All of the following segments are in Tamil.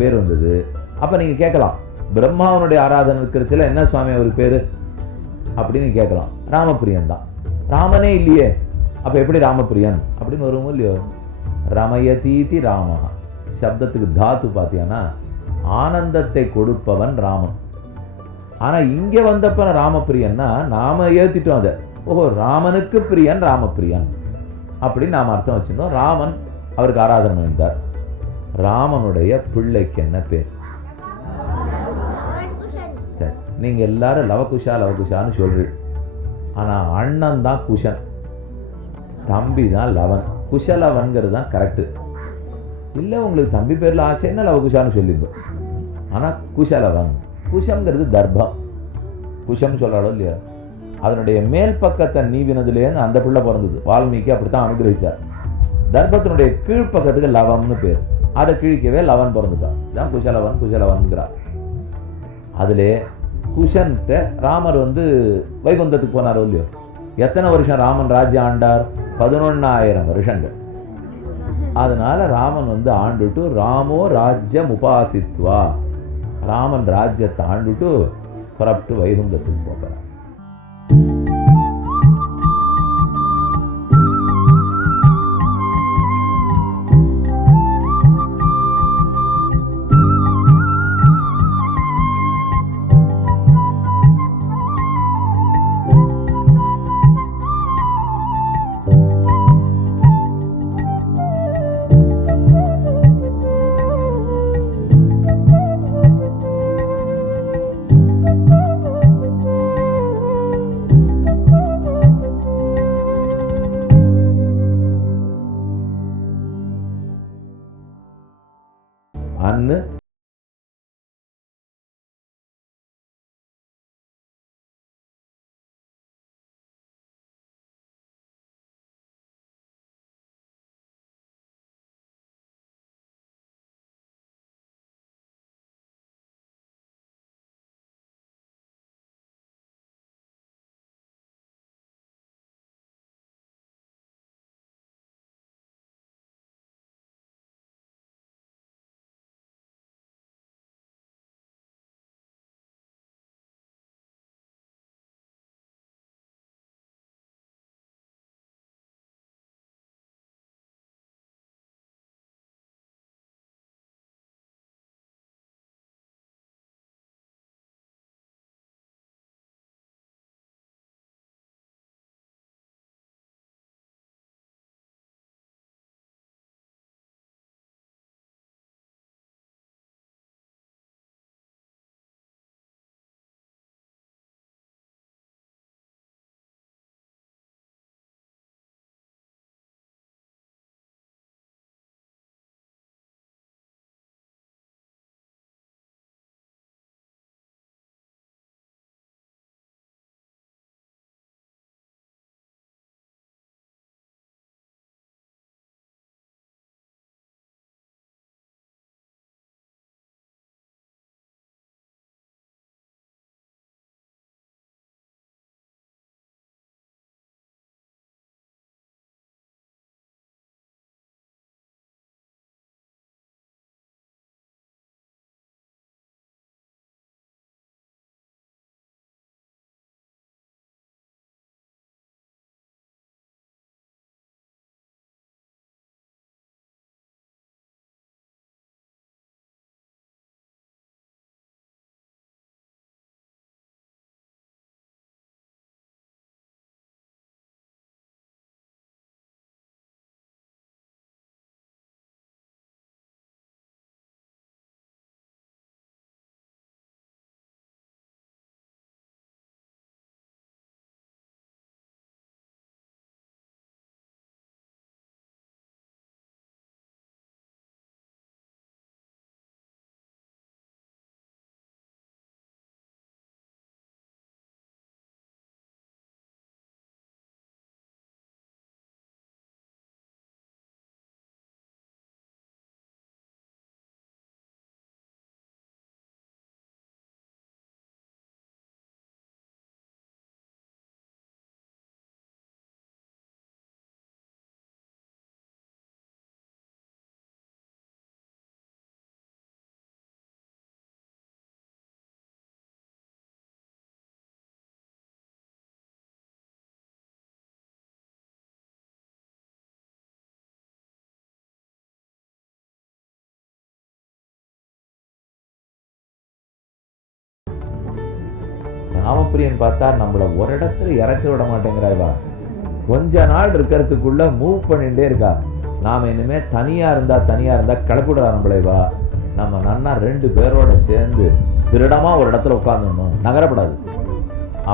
பேர் வந்தது. அப்ப நீங்க கேட்கலாம், பிரம்மாவனுடைய ஆராதனை இருக்கிறச்சுல என்ன சுவாமி அவருக்கு பேரு அப்படின்னு கேட்கலாம். ராமபிரியன் தான். ராமனே இல்லையே, அப்ப எப்படி ராமபிரியன் அப்படின்னு வருமோ இல்லையோ. ரமயதீதி ராம சப்தத்துக்கு தாத்து பார்த்தியானா ஆனந்தத்தை கொடுப்பவன் ராமன். ஆனா இங்க வந்தப்ப ராமபிரியன்னா நாம ஏத்திட்டோம் அதை. ஓஹோ, ராமனுக்கு பிரியன் ராமபிரியன் அப்படின்னு நாம அர்த்தம் வச்சிருந்தோம். ராமன் அவருக்கு ஆராதனை பண்ணிட்டார். ராமனுடைய பிள்ளைக்கு என்ன பேர்? சரி, நீங்க எல்லாரும் லவகுஷா லவகுஷான்னு சொல்றீங்க. ஆனா அண்ணன் தான் குஷன், தம்பி தான் லவன். குஷலவன்கிறது தான் கரெக்டு. இல்லை உங்களுக்கு தம்பி பேரில் ஆசைன்னா லவகுஷான்னு சொல்லிங்க. ஆனால் குஷலவன், குஷங்கிறது தர்ப்பம். குஷம் சொல்கிறாளோ இல்லையா, அதனுடைய மேல் பக்கத்தை நீவினதுலேருந்து அந்த பிள்ளை பிறந்தது. வால்மீகி அப்படித்தான் அனுகிரகிச்சார். தர்ப்பத்தினுடைய கீழ்ப்பக்கத்துக்கு லவம்னு பேர். அதை கிழிக்கவே லவன் பிறந்துட்டான். இதுதான் குஷலவன் குஷலவன்கிறார். அதிலே குஷன்கிட்ட ராமர் வைகுந்தத்துக்கு போனாரோ இல்லையோ. எத்தனை வருஷம் ராமன் ராஜ்யம் ஆண்டார்? 11,000 வருஷங்கள். அதனால ராமன் ஆண்டுட்டு ராமோ ராஜ்யம் உபாசித்வா, ராமன் ராஜ்யத்தை ஆண்டுட்டு புறப்பட்டு வைகுந்தத்துக்கு போகிறார். அன்னு ராமப்பிரியன் பார்த்தா நம்மள ஒரு இடத்துல இறக்க விட மாட்டேங்கிறாய்வா, கொஞ்ச நாள் இருக்கிறதுக்குள்ள மூவ் பண்ணிட்டே இருக்கா. நாம இனிமே தனியா இருந்தா கிளப்பிடுறா நம்மளைவா, நம்ம நன்னா 2 பேரோட சேர்ந்து திருடமா ஒரு இடத்துல உட்கார்ந்துடணும், நகரப்படாது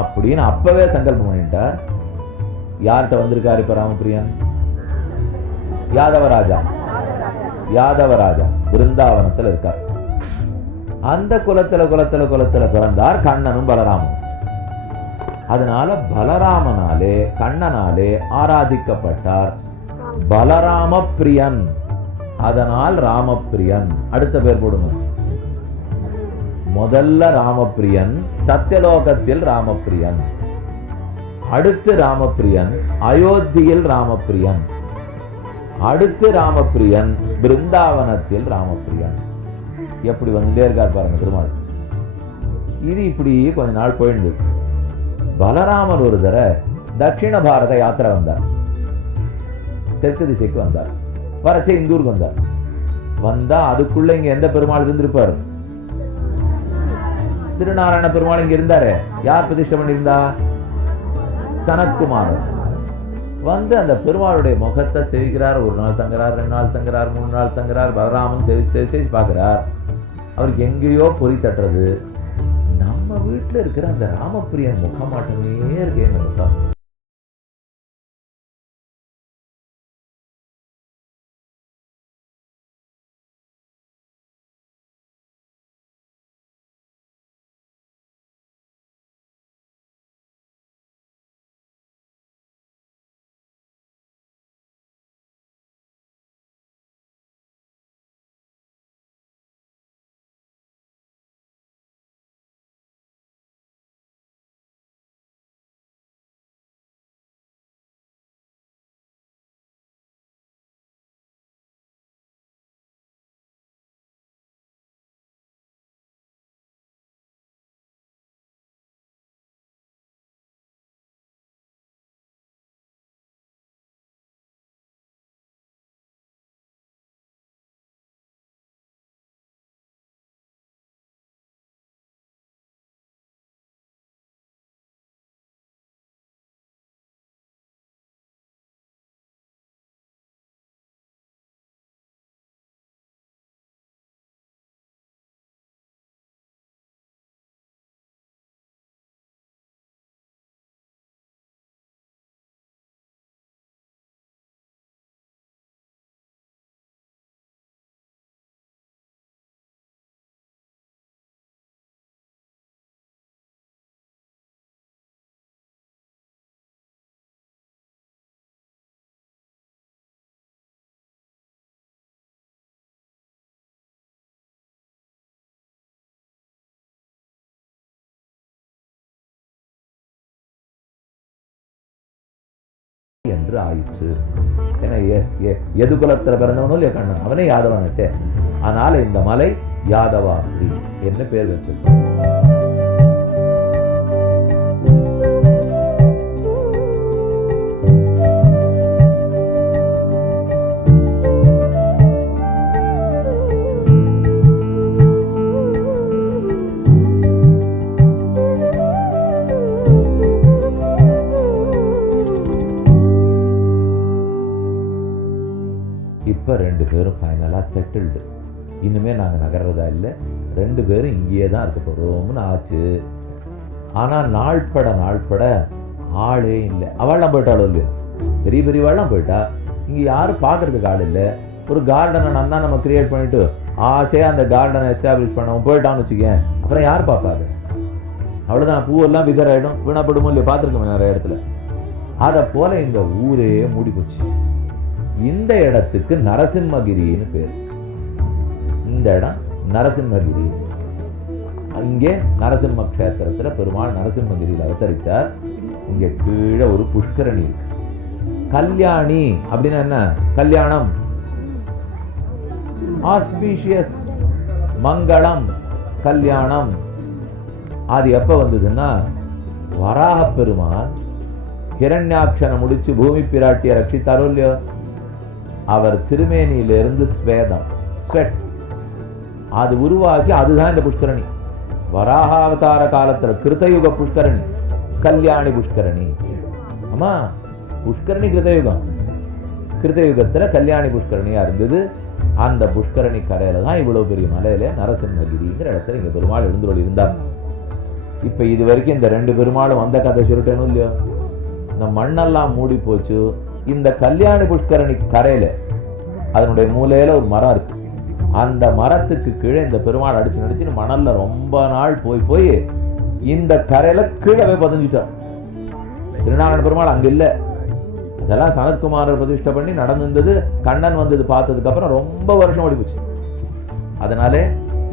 அப்படின்னு அப்பவே சங்கல்பம் பண்ணிட்டார். யார்கிட்ட வந்திருக்காரு இப்ப ராமப்பிரியன்? யாதவராஜா பிருந்தாவனத்துல இருக்கார். அந்த குலத்துல பிறந்தார் கண்ணனும் பலராமனும். அதனால பலராமனாலே கண்ணனாலே ஆராதிக்கப்பட்டார். பலராம பிரியன், அதனால் ராமப்பிரியன். அடுத்த பேர் போடுங்க. முதல்ல ராமப்பிரியன், சத்தியலோகத்தில் ராமப்பிரியன். அடுத்து ராமப்பிரியன், அயோத்தியில் ராமப்பிரியன். அடுத்து ராமப்பிரியன், பிருந்தாவனத்தில் ராமப்பிரியன். எப்படி வந்துட்டே இருக்கார் பாருங்க திருமால். இது இப்படி கொஞ்ச நாள் போயிருந்தது. பலராமர் ஒரு தடவை தட்சிண பாரத யாத்திரை வந்தார். தெற்கு திசைக்கு வந்தார். வரச்சே இந்தூருக்கு வந்தார். வந்தா அதுக்குள்ள இங்க எந்த பெருமாள் இருந்திருப்பார்? திருநாராயண பெருமாள் இங்க இருந்தாரு. யார் பிரதிஷ்டை பண்ணியிருந்தா? சனத்குமார். வந்து அந்த பெருமாளுடைய முகத்தை சேவிக்கிறார். 1 நாள் தங்குறார், 2 நாள் தங்குறார், 3 நாள் தங்குறார். பலராமன் சேவிச்சு பார்க்கிறார். அவருக்கு எங்கேயோ பொறி தட்டுறது. நம்ம வீட்டுல இருக்கிற அந்த ராமப்பிரியன் முகமாட்டமே இருக்கு. எங்க முகம் என்று ஆயிற்று. ஏன்னா எது குலத்துல பிறந்தவனோ இல்லையா கண்ணன், அவனே யாதவனாச்சே. அதனால இந்த மலை யாதவாத்ரி என்று பேர் வச்சிருக்கோம். இப்போ 2 பேரும் ஃபைனலாக செட்டில்டு. இனிமேல் நாங்கள் நகர்றதா இல்லை, 2 பேரும் இங்கேயே தான் இருக்க போகிறோம்னு ஆச்சு. ஆனால் நாள்பட ஆளே இல்லை. அவள்லாம் போயிட்டாலும் இல்லையா, பெரியவாள்லாம் போயிட்டா. இங்கே யாரும் பார்க்குறதுக்கு ஆள் இல்லை. ஒரு கார்டனை நன்னா நம்ம கிரியேட் பண்ணிவிட்டு ஆசையாக அந்த கார்டனை எஸ்டாப்ளிஷ் பண்ணவும் போயிட்டான்னு வச்சுக்கேன், அப்புறம் யார் பார்ப்பாரு? அவ்வளோதான், பூவெல்லாம் விதராயிடும், வீணாப்படுமோ இல்லையா, பார்த்துருக்கோம் நிறைய இடத்துல. அதை போல் இந்த ஊரே மூடி போச்சு. இந்த இடத்துக்கு நரசிம்மகிரின்னு பேர். இந்த இடம் நரசிம்மகிரி. இங்கே நரசிம்ம கஷேத்திரத்துல பெருமாள் நரசிம்மகிரியில் அவதரிச்சார். இங்க கீழே ஒரு புஷ்கரணி இருக்கு. கல்யாணி அப்படின்னா என்ன? கல்யாணம், ஆஸ்பீஷியஸ், மங்களம், கல்யாணம். அது எப்ப வந்ததுன்னா, வராக பெருமான் ஹிரண்யாட்சனை முடிச்சு பூமி பிராட்டியை ரட்சித்தாரோ இல்லையோ, அவர் திருமேனியிலிருந்து ஸ்வேதம், ஸ்வெட், அது உருவாக்கி, அதுதான் இந்த புஷ்கரணி. வராகாவதார காலத்தில் கிருத்தயுக புஷ்கரணி, கல்யாணி புஷ்கரணி. ஆமா, புஷ்கரணி கிருத்தயுகம். கிருத்தயுகத்தில் கல்யாணி புஷ்கரணியா இருந்தது. அந்த புஷ்கரணி கரையில தான் இவ்வளவு பெரிய மலையில நரசிம்மகிரிங்கிற இடத்துல இங்க பெருமாள் எழுந்துள்ள இருந்தார். இப்ப இது வரைக்கும் இந்த 2 பெருமாளும் வந்த கதை சொல்லிட்டேனும் இல்லையோ. இந்த மண்ணெல்லாம் மூடி போச்சு. இந்த கல்யாணி புஷ்கரணி கரையில அதனுடைய மூலையில ஒரு மரம் இருக்கு. அந்த மரத்துக்கு கீழே இந்த பெருமாள் அடிச்சு நடிச்சு மணல்ல ரொம்ப நாள் போய் இந்த கரையில கீழே போய் பதிஞ்சுட்டார். திருநாராயண பெருமாள் அங்க இல்லை. இதெல்லாம் சனத்குமாரர் பிரதிஷ்டை பண்ணி நடந்திருந்தது. கண்ணன் வந்தது பார்த்ததுக்கு அப்புறம் ரொம்ப வருஷம் ஓடி போச்சு. அதனாலே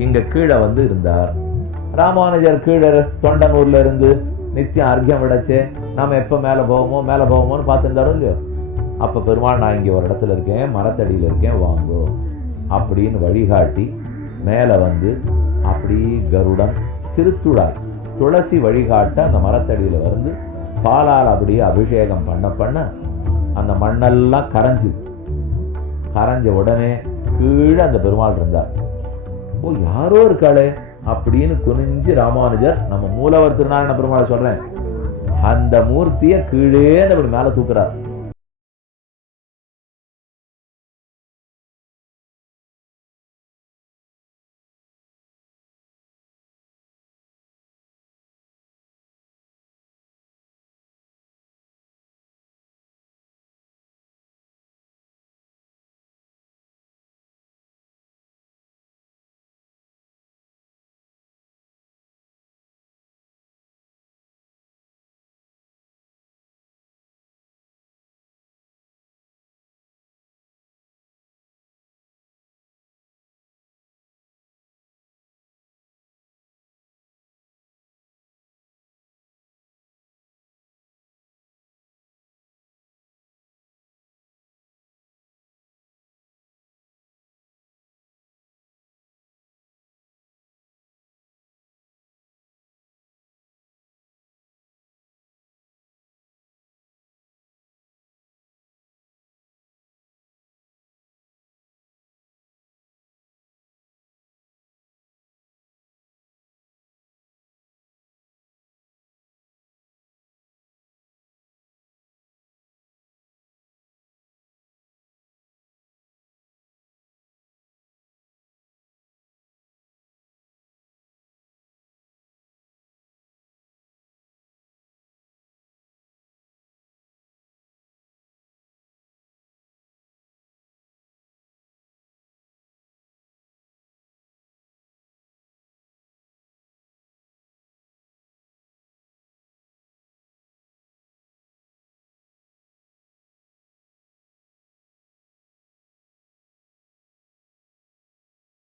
இங்க கீழே வந்து இருந்தார். ராமானுஜர் கீழே தொண்டனூர்ல இருந்து நித்தியம் அர்க்கியம் விடச்சு நாம எப்ப மேல போவோமோன்னு பார்த்துருந்தாரும் இல்லையோ. அப்ப பெருமாள், நான் இங்க ஒரு இடத்துல இருக்கேன், மரத்தடியில் இருக்கேன், வாங்கோ அப்படின்னு வழிகாட்டி மேல வந்து அப்படி கருடன் திருத்துழாய் துளசி வழிகாட்ட அந்த மரத்தடியில வந்து பாலால் அப்படியே அபிஷேகம் பண்ண அந்த மண்ணெல்லாம் கரைஞ்ச உடனே கீழே அந்த பெருமாள் இருந்தார். ஓ, யாரோ இருக்காளே அப்படின்னு குனிஞ்சு ராமானுஜர், நம்ம மூலவர் திருநாராயண பெருமாளை சொல்றேன், அந்த மூர்த்தியை கீழே அப்படி மேல தூக்குறார்.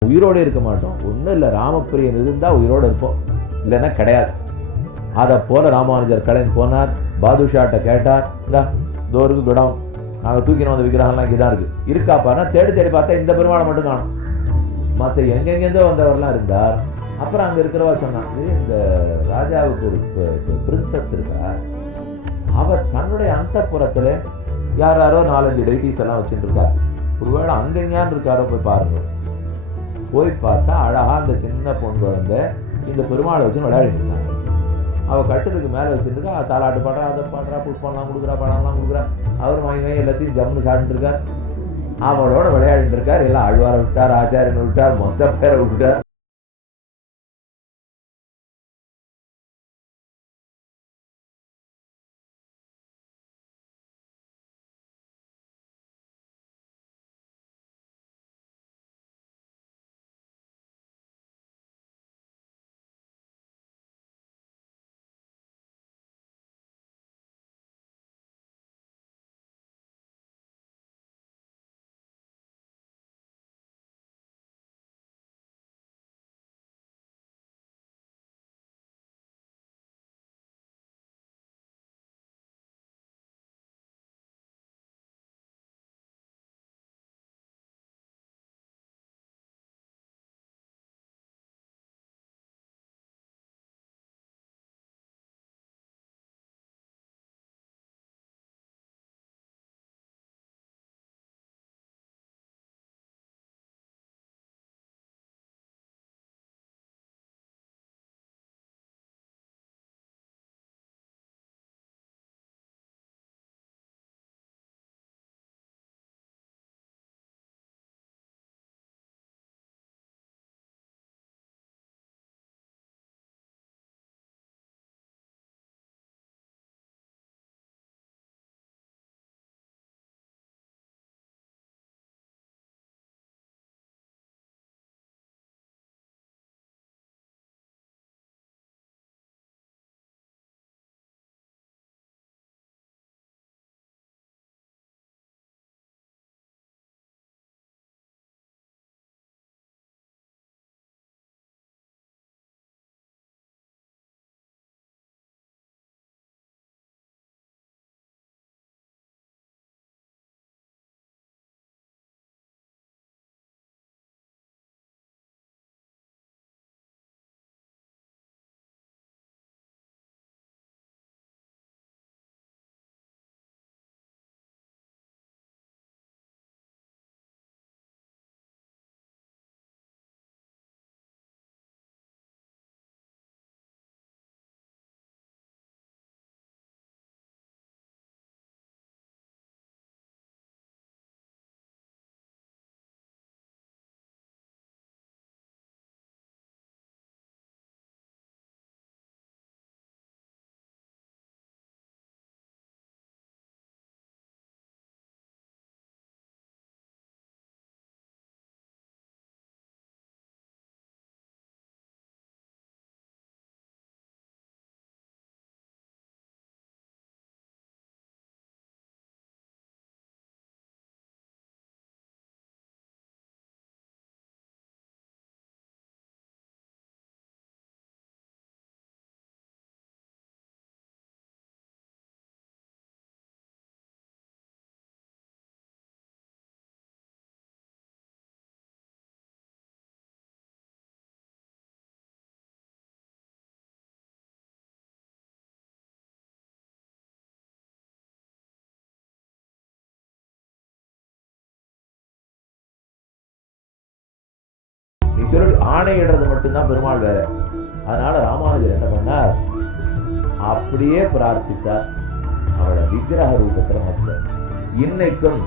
உயிரோடு இருக்க மாட்டோம். ஒன்றும் இல்லை, ராமப்பிரியன் இருந்தால் உயிரோடு இருப்போம், இல்லைன்னா கிடையாது. அதை போல ராமானுஜர் கிளம்பி போனார். பாதுஷாட்ட கேட்டார், தோருக்கு குடம், நாங்கள் தூக்கின வந்த விக்கிரகம்லாம் இங்கே தான் இருக்காப்பாருன்னா தேடி பார்த்தா இந்த பெருமாளை மட்டும் காணும். மற்ற எங்கெங்கேருந்தோ வந்தவரெல்லாம் இருந்தார். அப்புறம் அங்கே இருக்கிறவா சொன்னாங்க, இந்த ராஜாவுக்கு ஒரு பிரின்சஸ் இருக்கா, அவர் தன்னுடைய அந்த புறத்தில் யாரோ 4-5 டைட்டிஸ் எல்லாம் வச்சுட்டு இருக்கார். ஒருவேளை அங்கெங்கேயான் இருக்காரோ, போய் பாருங்க. போய் பார்த்தா அழகா அந்த சின்ன பொண்ணு குழந்தை இந்த பெருமாளை வச்சு விளையாடிட்டு இருக்காங்க. அவள் கட்டுறதுக்கு மேலே வச்சுருக்கா, தாலாட்டு பாடுறா, அதை பாடுறா, புஷ்பம்லாம் கொடுக்குறா, பழம்லாம் கொடுக்குறா. அவர் வாங்கி எல்லாத்தையும் ஜம்னு சாப்பிட்டு இருக்கார். அவளோட விளையாடிட்டு இருக்கார். எல்லாம் ஆழ்வாரை விட்டார், ஆச்சாரியனை விட்டார், மொத்த பேரை விட்டுட்டார். நீ சொல்லி ஆணையிடுறது மட்டும்தான் பெருமாள் வேற. அதனால ராமானுஜர் என்ன பண்ணார், அப்படியே பிரார்த்தித்தார், அவளை விக்கிரக ரூபத்தில் மாற்றினார். இன்னைக்கும்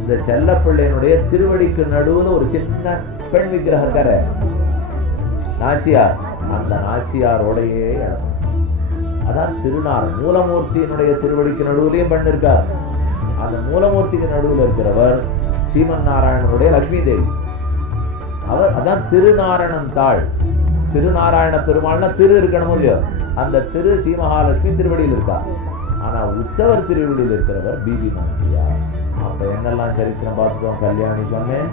இந்த செல்லப்பிள்ளையினுடைய திருவடிக்கு நடுவுன்னு ஒரு சின்ன பெண் விக்கிரகம் இருக்காரு, நாச்சியார். அந்த நாச்சியாரோடையே இடம். அதான் திருநார் மூலமூர்த்தியினுடைய திருவடிக்கு நடுவுலையும் பெண் இருக்கார். அந்த மூலமூர்த்திக்கு நடுவில் இருக்கிறவர் ஸ்ரீமன் நாராயணனுடைய லட்சுமி தேவி. அவர் அதான் திருநாராயணன் தாள். திருநாராயண பெருமாள்னா திரு இருக்கணும் இல்லையோ, அந்த திரு ஸ்ரீ மகாலட்சுமி திருவடியில் இருக்கா. ஆனா உற்சவர் திருவடியில் இருக்கிறவர் பிபி நாச்சியார். அப்ப என்னெல்லாம் சரித்திரம் பார்த்துட்டோம், கல்யாணி சொன்னேன்,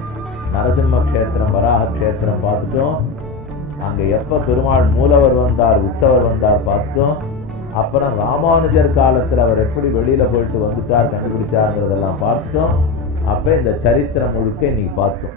நரசிம்ம கஷேத்திரம் வராக கஷேத்திரம் பார்த்துட்டோம், அங்க எப்ப பெருமாள் மூலவர் வந்தார் உற்சவர் வந்தார் பார்த்துட்டோம். அப்புறம் ராமானுஜர் காலத்தில் அவர் எப்படி வெளியில போயிட்டு வந்துட்டார் கண்டுபிடிச்சாருங்கிறதெல்லாம் பார்த்துட்டோம். அப்ப இந்த சரித்திரம் முழுக்க இன்னைக்கு பார்த்தோம்.